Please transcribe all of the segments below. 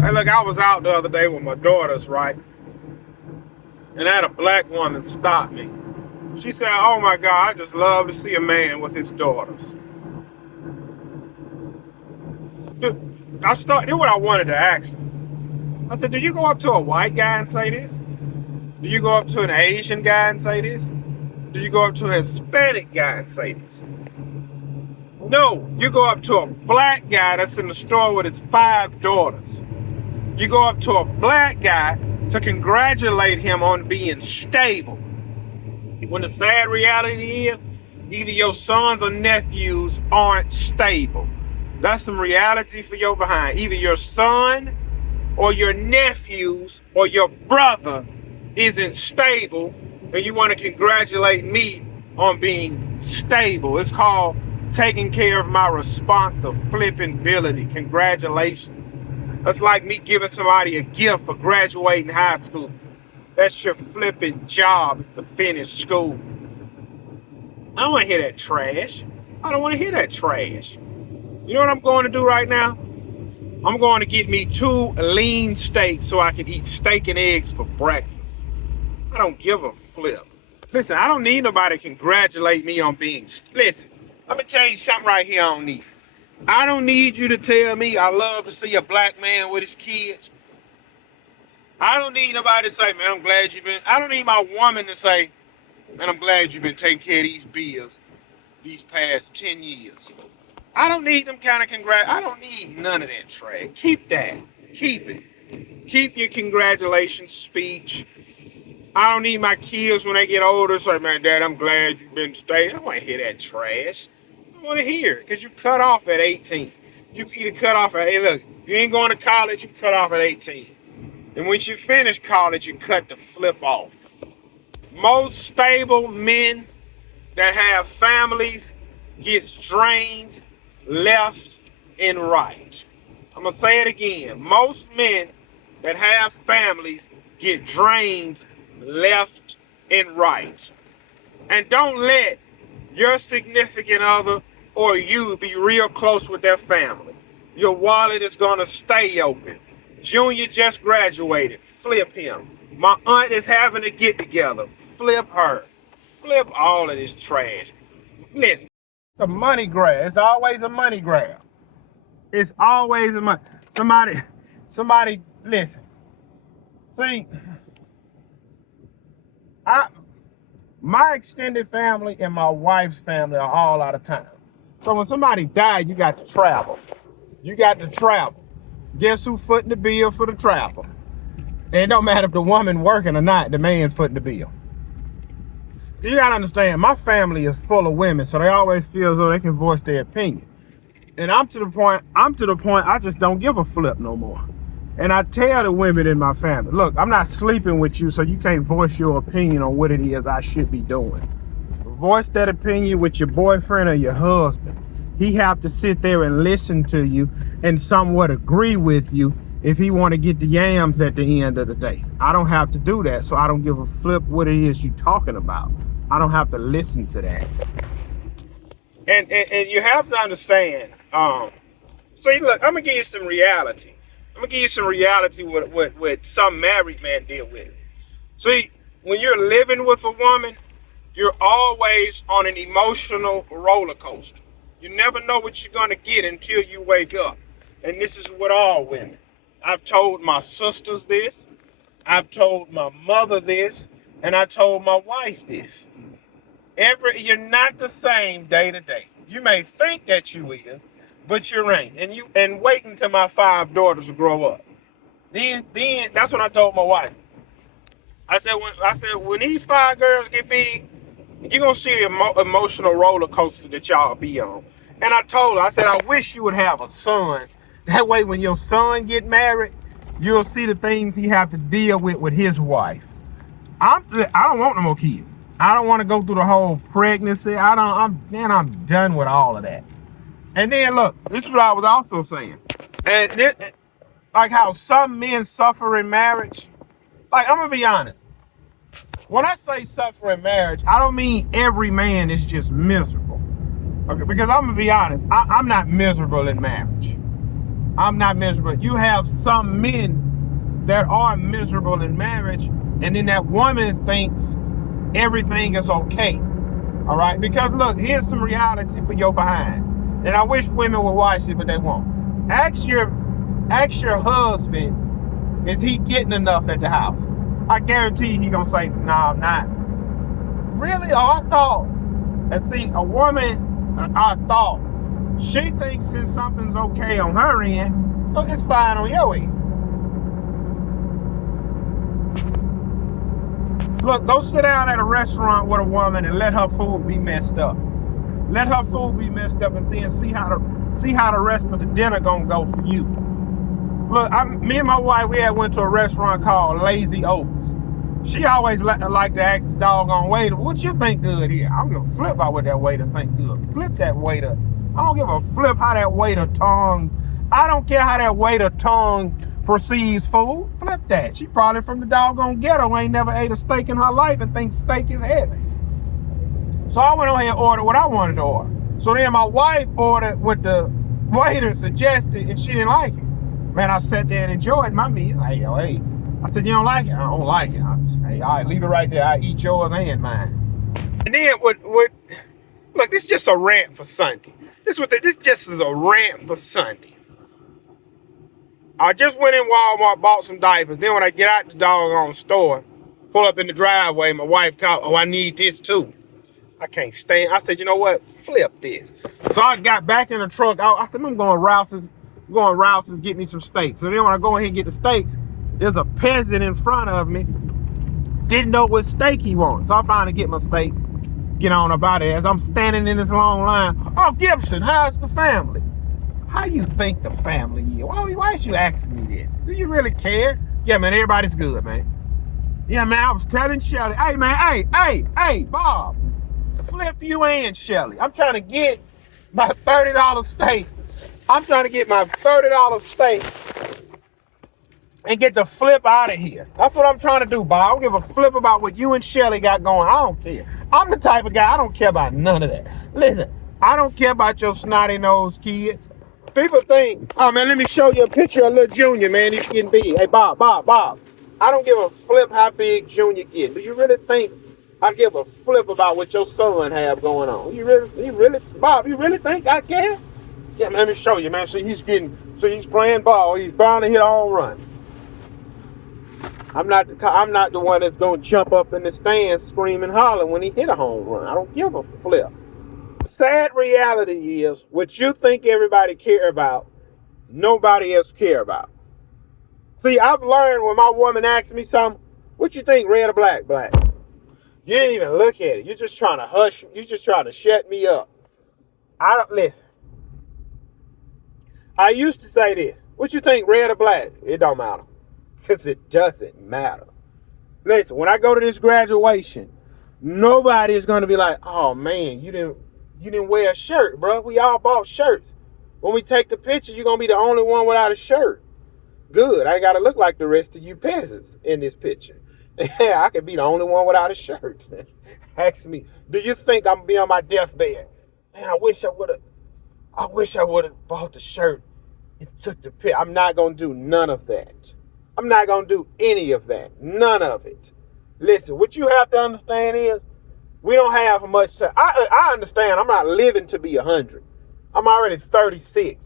Hey, look, I was out the other day with my daughters, right? And I had a black woman stop me. She said, "Oh my God, I just love to see a man with his daughters." Dude, here's what I wanted to ask her. I said, "Do you go up to a white guy and say this? Do you go up to an Asian guy and say this? Do you go up to a Hispanic guy and say this?" No, you go up to a black guy that's in the store with his 5 daughters. You go up to a black guy to congratulate him on being stable. When the sad reality is, either your sons or nephews aren't stable. That's some reality for your behind. Either your son or your nephews or your brother isn't stable, and you want to congratulate me on being stable. It's called taking care of my responsibility. Congratulations. That's like me giving somebody a gift for graduating high school. That's your flipping job, is to finish school. I don't want to hear that trash. I don't want to hear that trash. You know what I'm going to do right now? I'm going to get me 2 lean steaks so I can eat steak and eggs for breakfast. I don't give a flip. Listen, I don't need nobody to congratulate me on being... Listen, let me tell you something right here I don't need. I don't need you to tell me I love to see a black man with his kids. I don't need nobody to say, "Man, I'm glad you've been..." I don't need my woman to say, "Man, I'm glad you've been taking care of these bills these past 10 years. I don't need them kind of I don't need none of that trash. Keep that. Keep it. Keep your congratulations speech. I don't need my kids when they get older say, "Man, Dad, I'm glad you've been staying." I don't want to hear that trash. I don't want to hear it because you cut off at 18. You either cut off at, hey, look, if you ain't going to college, you cut off at 18. And once you finish college, you cut the flip off. Most stable men that have families gets drained left and right. I'm going to say it again. Most men that have families get drained left and right. And don't let your significant other or you be real close with their family. Your wallet is going to stay open. Junior just graduated. Flip him. My aunt is having a get together. Flip her. Flip all of this trash. Listen, it's a money grab. It's always a money grab. It's always a money. Somebody, listen. See, my extended family and my wife's family are all out of town. So when somebody died, you got to travel. You got to travel. Guess who footing the bill for the travel? It don't matter if the woman working or not, the man footing the bill. So you gotta understand, my family is full of women, so they always feel as though they can voice their opinion. And I'm to the point I just don't give a flip no more. And I tell the women in my family, look, I'm not sleeping with you, so you can't voice your opinion on what it is I should be doing. Voice that opinion with your boyfriend or your husband. He have to sit there and listen to you and somewhat agree with you if he want to get the yams at the end of the day. I don't have to do that, so I don't give a flip what it is you talking about. I don't have to listen to that. And you have to understand, see, look, I'm going to give you some reality. I'm going to give you some reality what some married men deal with. See, when you're living with a woman, you're always on an emotional roller coaster. You never know what you're going to get until you wake up. And this is with all women. I've told my sisters this. I've told my mother this. And I told my wife this. You're not the same day to day. You may think that you is, but you ain't. And wait until my 5 daughters grow up. Then that's when I told my wife. I said when these 5 girls get big, you're gonna see the emotional roller coaster that y'all be on. And I told her, I said, I wish you would have a son. That way when your son get married, you'll see the things he have to deal with his wife. I don't want no more kids. I don't want to go through the whole pregnancy. I'm done with all of that. And then look, this is what I was also saying. And like how some men suffer in marriage. Like, I'm gonna be honest. When I say suffer in marriage, I don't mean every man is just miserable. Okay, because I'm gonna be honest, I'm not miserable in marriage. I'm not miserable. You have some men that are miserable in marriage, and then that woman thinks everything is okay. All right? Because look, here's some reality for your behind. And I wish women would watch it, but they won't. Ask your husband, is he getting enough at the house? I guarantee he gonna say, no, I'm not. Really? Oh, I thought. And see, a woman, I thought, she thinks that something's okay on her end, so it's fine on your end. Look, go sit down at a restaurant with a woman and let her food be messed up. Let her food be messed up, and then see how the rest of the dinner gonna go for you. Look, me and my wife, we had went to a restaurant called Lazy Oaks. She always like to ask the doggone waiter, what you think good here? I don't give a flip about what that waiter think good. Flip that waiter. I don't give a flip how that waiter tongue. I don't care how that waiter tongue perceives food. Flip that. She probably from the doggone ghetto, ain't never ate a steak in her life and thinks steak is heavy. So I went on here and ordered what I wanted to order. So then my wife ordered what the waiter suggested, and she didn't like it. Man, I sat there and enjoyed my meal. Hey, I said, you don't like it? I don't like it. Hey, all right, leave it right there. I eat yours and mine. And then look, this is just a rant for Sunday. This just is a rant for Sunday. I just went in Walmart, bought some diapers. Then when I get out the doggone store, pull up in the driveway, my wife called, oh, I need this too. I can't stand. I said, you know what? Flip this. So I got back in the truck. I said, I'm going Rouse's, get me some steaks. So then when I go ahead and get the steaks, there's a peasant in front of me. Didn't know what steak he wanted. So I finally get my steak, get on about it. As I'm standing in this long line, oh, Gibson, how's the family? How you think the family is? Why is you asking me this? Do you really care? Yeah, man, everybody's good, man. Yeah, man, I was telling Shelly, hey, man, hey, Bob, flip you and Shelly. I'm trying to get my $30 steak. I'm trying to get my $30 steak and get the flip out of here. That's what I'm trying to do, Bob. I don't give a flip about what you and Shelly got going. I don't care. I'm the type of guy, I don't care about none of that. Listen, I don't care about your snotty-nosed kids. People think, oh, man, let me show you a picture of little Junior, man. He's getting big. Hey, Bob. I don't give a flip how big Junior gets. Do you really think I give a flip about what your son have going on? Bob, you really think I care? Yeah, man, let me show you, man. See, he's playing ball. He's bound to hit a home run. I'm not the one that's gonna jump up in the stands screaming, hollering when he hit a home run. I don't give a flip. Sad reality is what you think everybody care about, nobody else care about. See, I've learned when my woman asks me something, what you think, red or black? Black. You didn't even look at it. You're just trying to hush. You're just trying to shut me up. Listen. I used to say this. What you think, red or black? It don't matter. Because it doesn't matter. Listen, when I go to this graduation, nobody is going to be like, oh, man, you didn't wear a shirt, bro. We all bought shirts. When we take the picture, you're going to be the only one without a shirt. Good. I ain't got to look like the rest of you peasants in this picture. Yeah, I could be the only one without a shirt. Ask me, do you think I'm going to be on my deathbed? Man, I wish I would have bought the shirt and took the picture. I'm not going to do none of that. I'm not going to do any of that. None of it. Listen, what you have to understand is we don't have much time. I understand I'm not living to be 100. I'm already 36.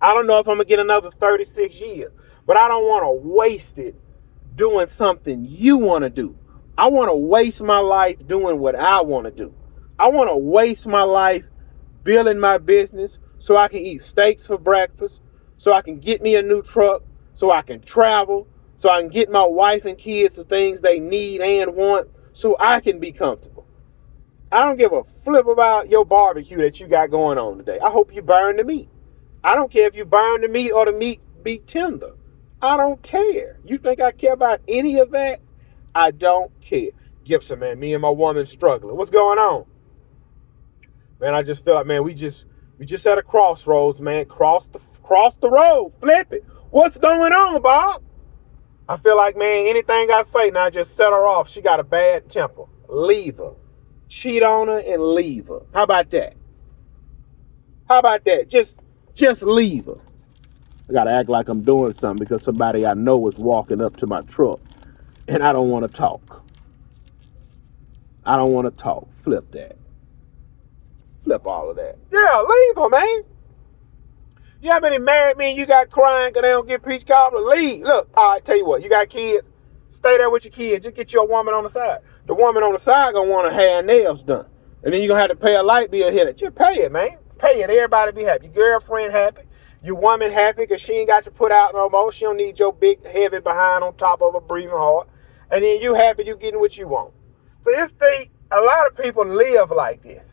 I don't know if I'm going to get another 36 years, but I don't want to waste it doing something you want to do. I want to waste my life doing what I want to do. I want to waste my life building my business so I can eat steaks for breakfast, so I can get me a new truck, so I can travel, so I can get my wife and kids the things they need and want, so I can be comfortable. I don't give a flip about your barbecue that you got going on today. I hope you burn the meat. I don't care if you burn the meat or the meat be tender. I don't care. You think I care about any of that? I don't care. Gibson, man, me and my woman struggling. What's going on? Man, I just feel like, man, we just at a crossroads, man. Cross the road. Flip it. What's going on, Bob? I feel like, man, anything I say now, just set her off. She got a bad temper. Leave her. Cheat on her and leave her. How about that? Just leave her. I gotta act like I'm doing something because somebody I know is walking up to my truck and I don't want to talk. I don't want to talk. Flip that. Flip all of that. Yeah, leave her, man. You have any married men you got crying because they don't get peach cobbler? Leave. Look, all right, tell you what, you got kids, stay there with your kids. Just get you a woman on the side. The woman on the side gonna want to have nails done. And then you're gonna have to pay a light bill here. Just pay it, man. Pay it. Everybody be happy. Your girlfriend happy. Your woman happy because she ain't got to put out no more. She don't need your big, heavy behind on top of her breathing hard. And then you happy you getting what you want. So this thing, a lot of people live like this.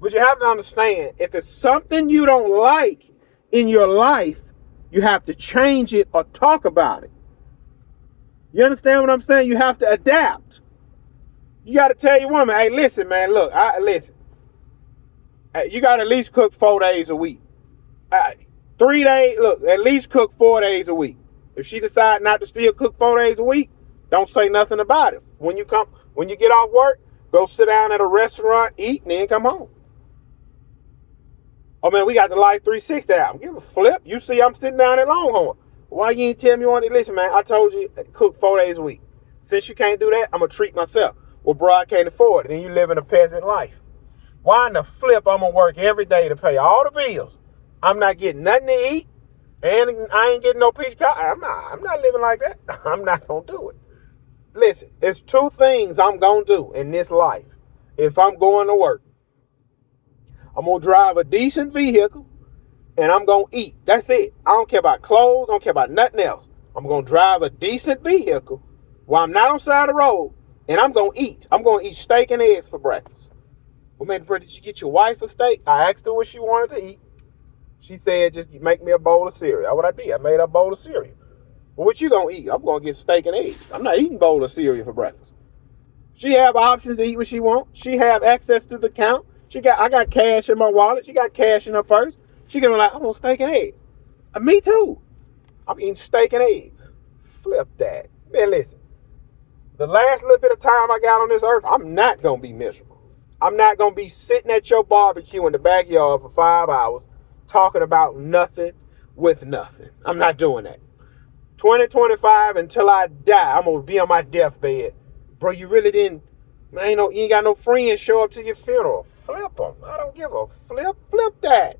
But you have to understand, if it's something you don't like in your life, you have to change it or talk about it. You understand what I'm saying? You have to adapt. You got to tell your woman, hey, listen, man, look, listen. Hey, you got to at least cook 4 days a week. 3 days, look, at least cook 4 days a week. If she decide not to still cook 4 days a week, don't say nothing about it. When you get off work, go sit down at a restaurant, eat, and then come home. Oh, man, we got the Life 360 album. Give a flip. You see I'm sitting down at Longhorn. Why you ain't tell me you want to? Listen, man, I told you, cook 4 days a week. Since you can't do that, I'm going to treat myself. Well, bro, I can't afford it. And you living a peasant life. Why in the flip I'm going to work every day to pay all the bills? I'm not getting nothing to eat, and I ain't getting no peach cobbler. I'm not living like that. I'm not going to do it. Listen, it's 2 things I'm going to do in this life if I'm going to work. I'm going to drive a decent vehicle, and I'm going to eat. That's it. I don't care about clothes. I don't care about nothing else. I'm going to drive a decent vehicle while I'm not on the side of the road, and I'm going to eat. I'm going to eat steak and eggs for breakfast. Well, man, bro, did you get your wife a steak? I asked her what she wanted to eat. She said, just make me a bowl of cereal. That's what I did. I made her a bowl of cereal. Well, what you going to eat? I'm going to get steak and eggs. I'm not eating a bowl of cereal for breakfast. She have options to eat what she wants. She have access to the account. I got cash in my wallet. She got cash in her purse. She gonna be like, I want steak and eggs. Me too. I'm eating steak and eggs. Flip that. Man, listen. The last little bit of time I got on this earth, I'm not gonna be miserable. I'm not gonna be sitting at your barbecue in the backyard for 5 hours talking about nothing with nothing. I'm not doing that. 2025 until I die, I'm gonna be on my deathbed. Bro, you really didn't, man, you ain't got no friends show up to your funeral. Flip them. I don't give a flip that.